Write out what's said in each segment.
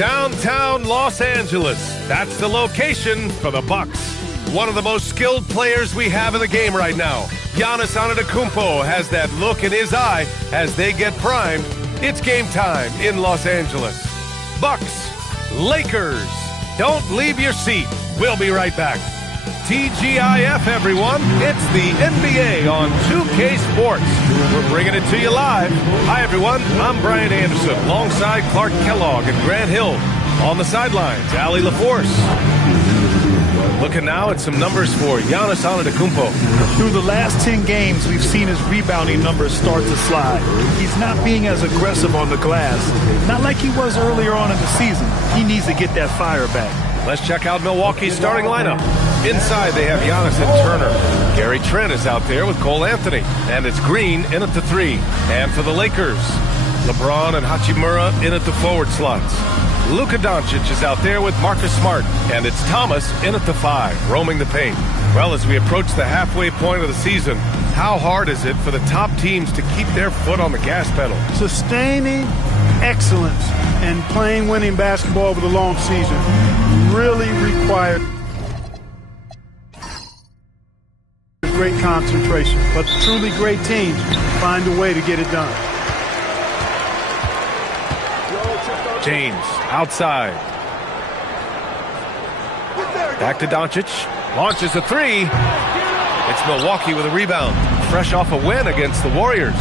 Downtown Los Angeles. That's the location for the Bucks. One of the most skilled players we have in the game right now. Giannis Antetokounmpo has that look in his eye as they get primed. It's game time in Los Angeles. Bucks, Lakers. Don't leave your seat. We'll be right back. TGIF, everyone. It's the NBA on 2K Sports. We're bringing it to you live. Hi, everyone. I'm Brian Anderson, alongside Clark Kellogg and Grant Hill. On the sidelines, Allie LaForce. Looking now at some numbers for Giannis Antetokounmpo. Through the last 10 games, we've seen his rebounding numbers start to slide. He's not being as aggressive on the glass, not like he was earlier on in the season. He needs to get that fire back. Let's check out Milwaukee's starting lineup. Inside, they have Giannis and Turner. Gary Trent is out there with Cole Anthony. And it's Green in at the 3. And for the Lakers, LeBron and Hachimura in at the forward slots. Luka Doncic is out there with Marcus Smart. And it's Thomas in at the 5, roaming the paint. Well, as we approach the halfway point of the season, how hard is it for the top teams to keep their foot on the gas pedal? Sustaining excellence and playing winning basketball over the long season really required great concentration. But truly great teams find a way to get it done. James outside. Back to Doncic. Launches a 3. It's Milwaukee with a rebound. Fresh off a win against the Warriors.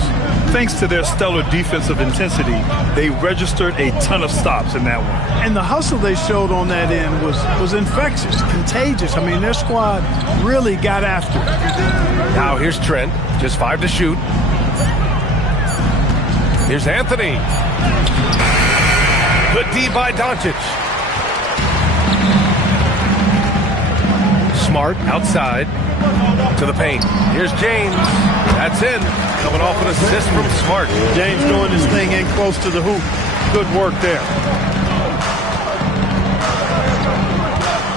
Thanks to their stellar defensive intensity, they registered a ton of stops in that one. And the hustle they showed on that end was infectious, contagious. I mean, their squad really got after it. Now here's Trent, just 5 to shoot. Here's Anthony. Good D by Doncic. Smart outside to the paint. Here's James. That's in. Coming off an assist from Smart. James doing his thing in close to the hoop. Good work there.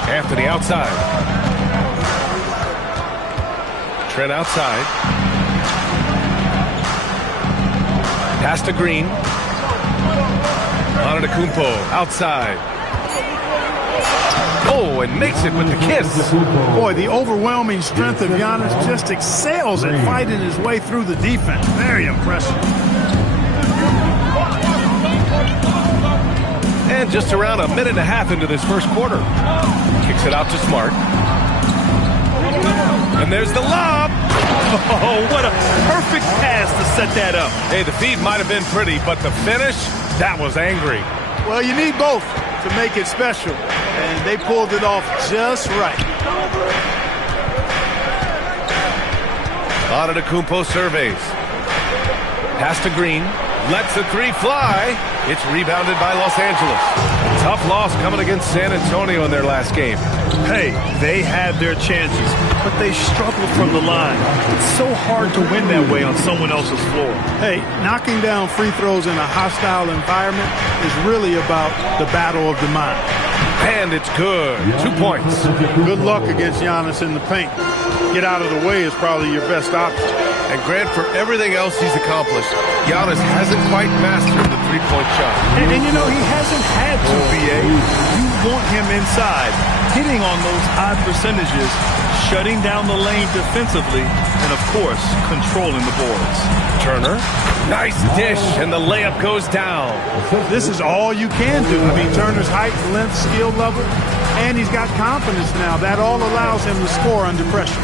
Anthony outside. Trent outside. Pass to Green. Antetokounmpo outside. Oh, and makes it with the kiss. Boy, the overwhelming strength of Giannis just excels at fighting his way through the defense. Very impressive. And just around a minute and a half into this first quarter. Kicks it out to Smart. And there's the lob. Oh, what a perfect pass to set that up. Hey, the feed might have been pretty, but the finish, that was angry. Well, you need both to make it special, and they pulled it off just right. Antetokounmpo surveys. Pass to Green. Lets the 3 fly. It's rebounded by Los Angeles. Tough loss coming against San Antonio in their last game. Hey, they had their chances, but they struggled from the line. It's so hard to win that way on someone else's floor. Hey, knocking down free throws in a hostile environment is really about the battle of the mind. And it's good. 2 points. Good luck against Giannis in the paint. Get out of the way is probably your best option. And Grant, for everything else he's accomplished, Giannis hasn't quite mastered the three-point shot. And you know, he hasn't had to, B.A. You want him inside, hitting on those high percentages, shutting down the lane defensively, and, of course, controlling the boards. Turner, nice dish, and the layup goes down. This is all you can do. I mean, Turner's height, length, skill level, and he's got confidence now. That all allows him to score under pressure.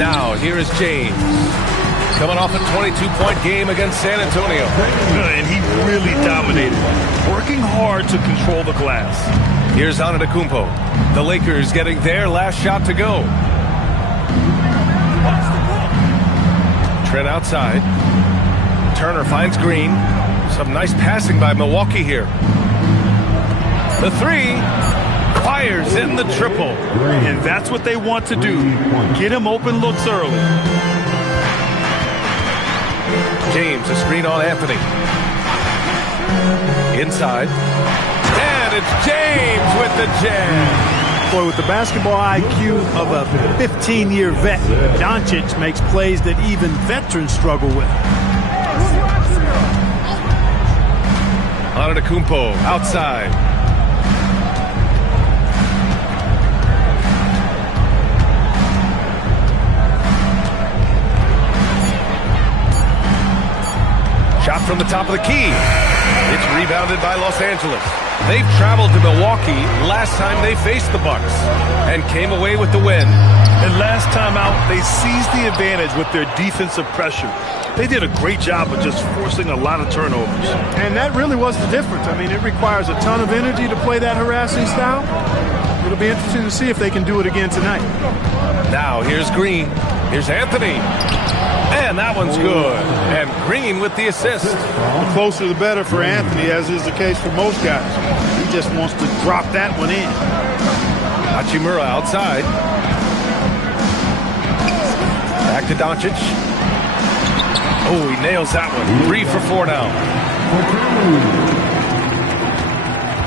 Now, here is James. Coming off a 22-point game against San Antonio. And he really dominated, working hard to control the glass. Here's Antetokounmpo. The Lakers getting their last shot to go. Trent outside. Turner finds Green. Some nice passing by Milwaukee here. The 3 fires in the triple. And that's what they want to do. Get him open looks early. James, a screen on Anthony. Inside. And it's James with the jam. Boy, with the basketball IQ of a 15-year vet, Doncic makes plays that even veterans struggle with. Antetokounmpo outside. from the top of the key. It's rebounded by Los Angeles. They've traveled to Milwaukee last time they faced the Bucks and came away with the win. And last time out, they seized the advantage with their defensive pressure. They did a great job of just forcing a lot of turnovers. And that really was the difference. I mean, it requires a ton of energy to play that harassing style. It'll be interesting to see if they can do it again tonight. Now, here's Green. Here's Anthony. And that one's good. And Green with the assist. The closer the better for Anthony, as is the case for most guys. He just wants to drop that one in. Hachimura outside. Back to Doncic. Oh, he nails that one. 3 for 4 now.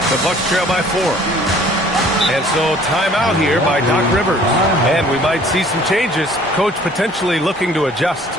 The Bucks trail by 4. And so timeout here by Doc Rivers. And we might see some changes. Coach potentially looking to adjust.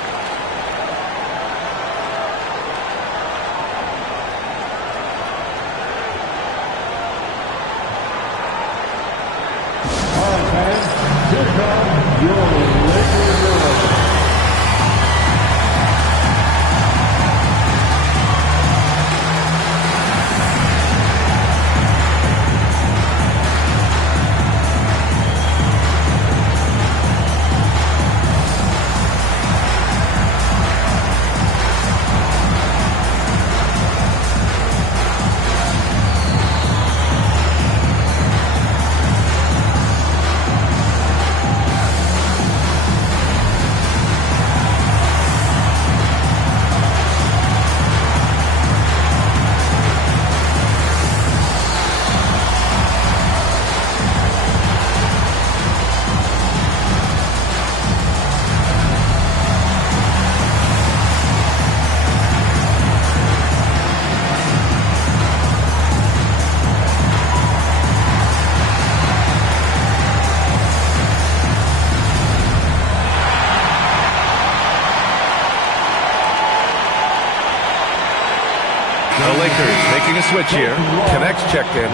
The Lakers making a switch here. Connects checked in.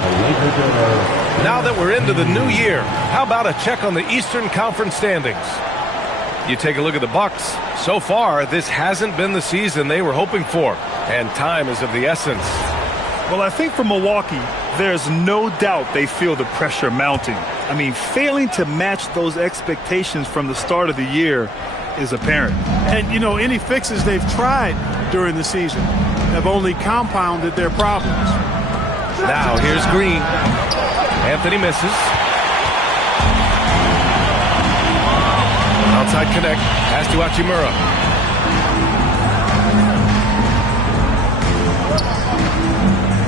Now that we're into the new year, how about a check on the Eastern Conference standings? You take a look at the Bucks. So far, this hasn't been the season they were hoping for, and time is of the essence. Well, I think for Milwaukee, there's no doubt they feel the pressure mounting. I mean, failing to match those expectations from the start of the year is apparent. And, you know, any fixes they've tried during the season have only compounded their problems. Now, here's Green. Anthony misses. Outside connect. Pass to Hachimura.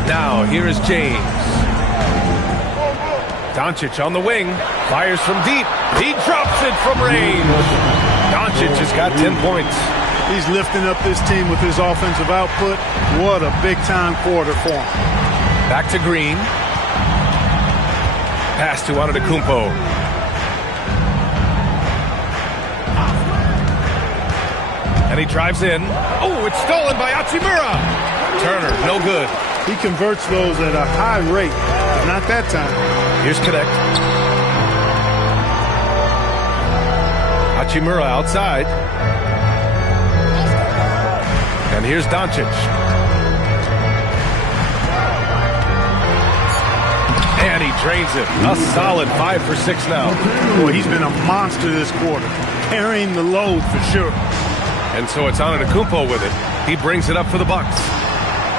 Now, here is James. Doncic on the wing. Fires from deep. He drops it from range. Doncic has got 10 points. He's lifting up this team with his offensive output. What a big-time quarter for him. Back to Green. Pass to Antetokounmpo. And he drives in. Oh, it's stolen by Hachimura. Turner, no good. He converts those at a high rate, but not that time. Here's Connect. Hachimura outside. And here's Doncic. And he drains it. A solid 5 for 6 now. Boy, he's been a monster this quarter, carrying the load for sure. And so it's Antetokounmpo with it. He brings it up for the Bucks.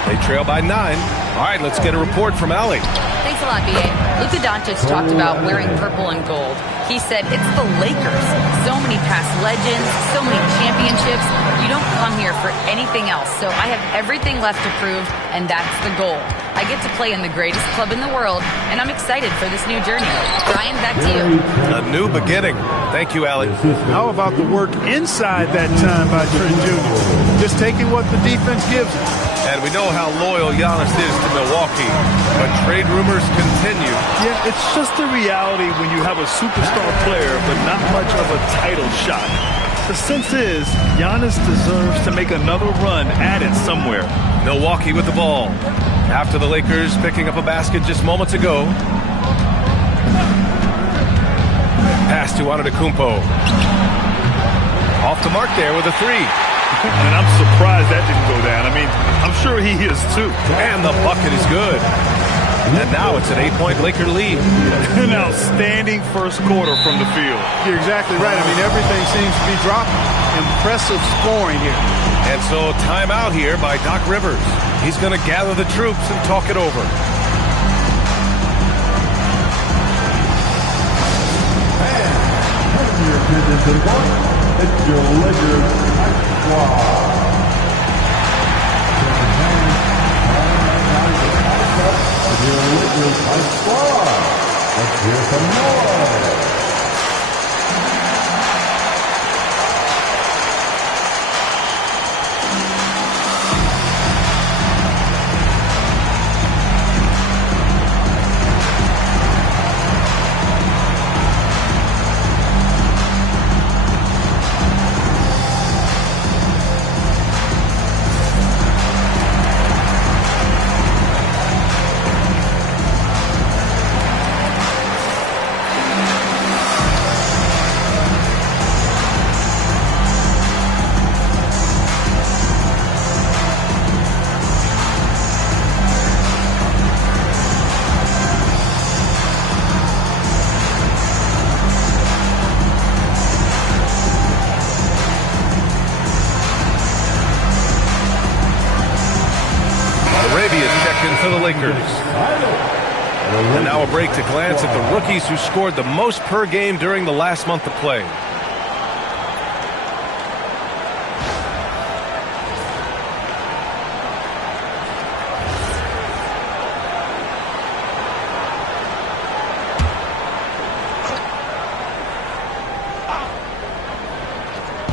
They trail by 9. All right, let's get a report from Allie. Thanks a lot, B.A. Luka Doncic talked about wearing purple and gold. He said, it's the Lakers. So many past legends, so many championships. You don't come here for anything else. So I have everything left to prove, and that's the goal. I get to play in the greatest club in the world, and I'm excited for this new journey. Brian, back to you. A new beginning. Thank you, Allie. How about the work inside that time by Trent Jr.? Just taking what the defense gives him. And we know how loyal Giannis is to Milwaukee, but trade rumors continue. Yeah, it's just the reality when you have a superstar player, but not much of a title shot. The sense is, Giannis deserves to make another run at it somewhere. Milwaukee with the ball. After the Lakers picking up a basket just moments ago. Pass to Antetokounmpo. Off the mark there with a 3. And I'm surprised that didn't go down. I mean, I'm sure he is too. And the bucket is good. And now it's an 8-point Laker lead. An outstanding first quarter from the field. You're exactly right. I mean, everything seems to be dropping. Impressive scoring here. And so timeout here by Doc Rivers. He's going to gather the troops and talk it over. It's your Lakers Ice Squad. Your Lakers Ice Squad. Let's hear some noise. For the Lakers. And now a break to glance at the rookies who scored the most per game during the last month of play.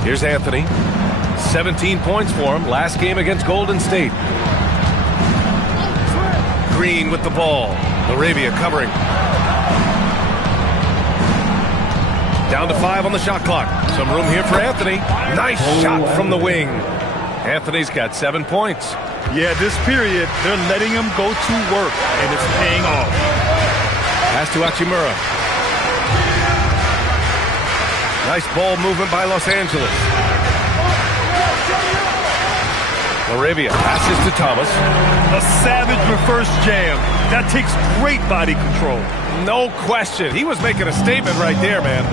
Here's Anthony. 17 points for him last game against Golden State. Green with the ball. Laravia covering. Down to 5 on the shot clock. Some room here for Anthony. Nice shot from the wing. Anthony's got 7 points. Yeah, this period, they're letting him go to work, and it's paying off. Pass to Hachimura. Nice ball movement by Los Angeles. Laravia passes to Thomas. A savage reverse jam. That takes great body control. No question. He was making a statement right there, man.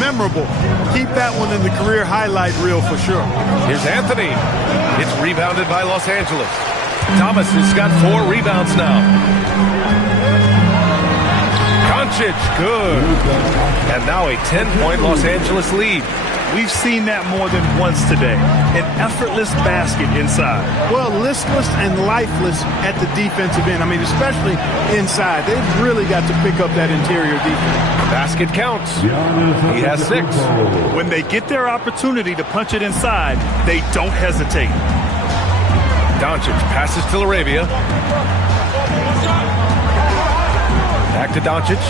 Memorable. Keep that one in the career highlight reel for sure. Here's Anthony. It's rebounded by Los Angeles. Thomas has got 4 rebounds now. Doncic, good. And now a 10-point Los Angeles lead. We've seen that more than once today. An effortless basket inside. Well, listless and lifeless at the defensive end. I mean, especially inside. They've really got to pick up that interior defense. Basket counts. He has 6. When they get their opportunity to punch it inside, they don't hesitate. Doncic passes to Laravia. Back to Doncic.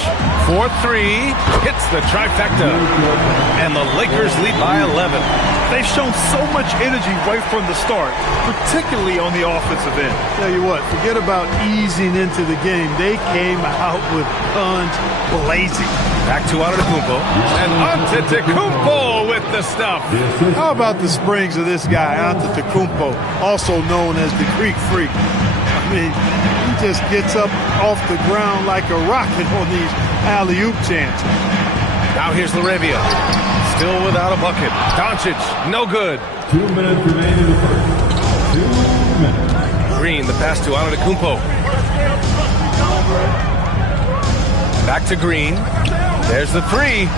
4-3. Hits the trifecta. And the Lakers lead by 11. They've shown so much energy right from the start, particularly on the offensive end. Tell you what, forget about easing into the game. They came out with guns blazing. Back to Antetokounmpo. And Antetokounmpo with the stuff. How about the springs of this guy, Antetokounmpo, also known as the Greek Freak? I mean, he just gets up off the ground like a rocket on these alley-oop chances. Now here's Laravia. Still without a bucket. Doncic, no good. 2 minutes remaining in the first. 2 minutes. Green, the pass to Antetokounmpo. Back to Green. There's the 3.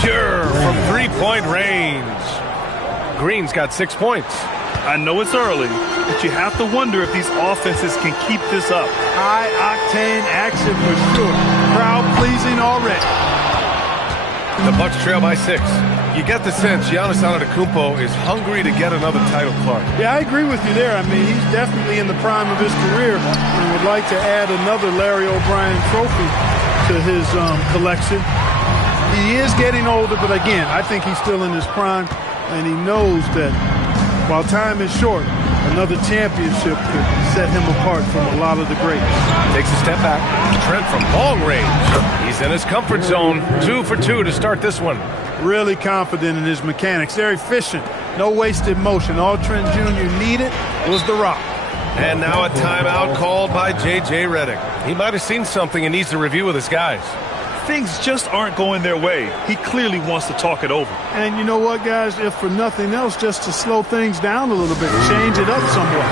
Pure from 3-point range. Green's got 6 points. I know it's early, but you have to wonder if these offenses can keep this up. High-octane action for sure. Crowd-pleasing already. The Bucks trail by 6. You get the sense Giannis Antetokounmpo is hungry to get another title, Clark. Yeah, I agree with you there. I mean, he's definitely in the prime of his career and would like to add another Larry O'Brien trophy to his collection. He is getting older, but again, I think he's still in his prime, and he knows that while time is short, another championship could set him apart from a lot of the greats. Takes a step back. Trent from long range. He's in his comfort zone. 2 for 2 to start this one. Really confident in his mechanics. They're efficient. No wasted motion. All Trent Jr. needed was the rock. And now a timeout called by J.J. Redick. He might have seen something and needs to review with his guys. Things just aren't going their way. He clearly wants to talk it over. And you know what, guys? If for nothing else, just to slow things down a little bit, change it up somewhat.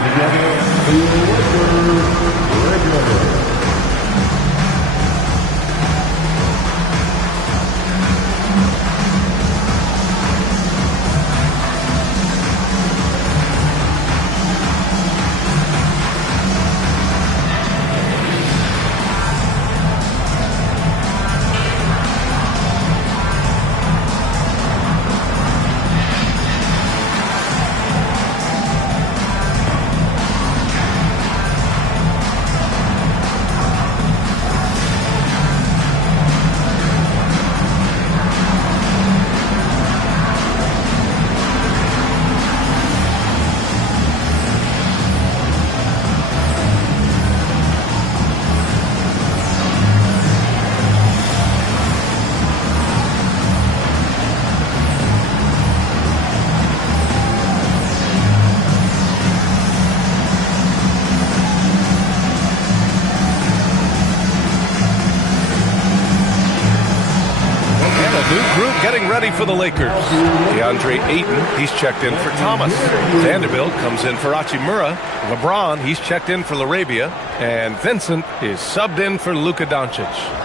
Getting ready for the Lakers. DeAndre Ayton, he's checked in for Thomas. Vanderbilt comes in for Hachimura. LeBron, he's checked in for LaRabia. And Vincent is subbed in for Luka Doncic.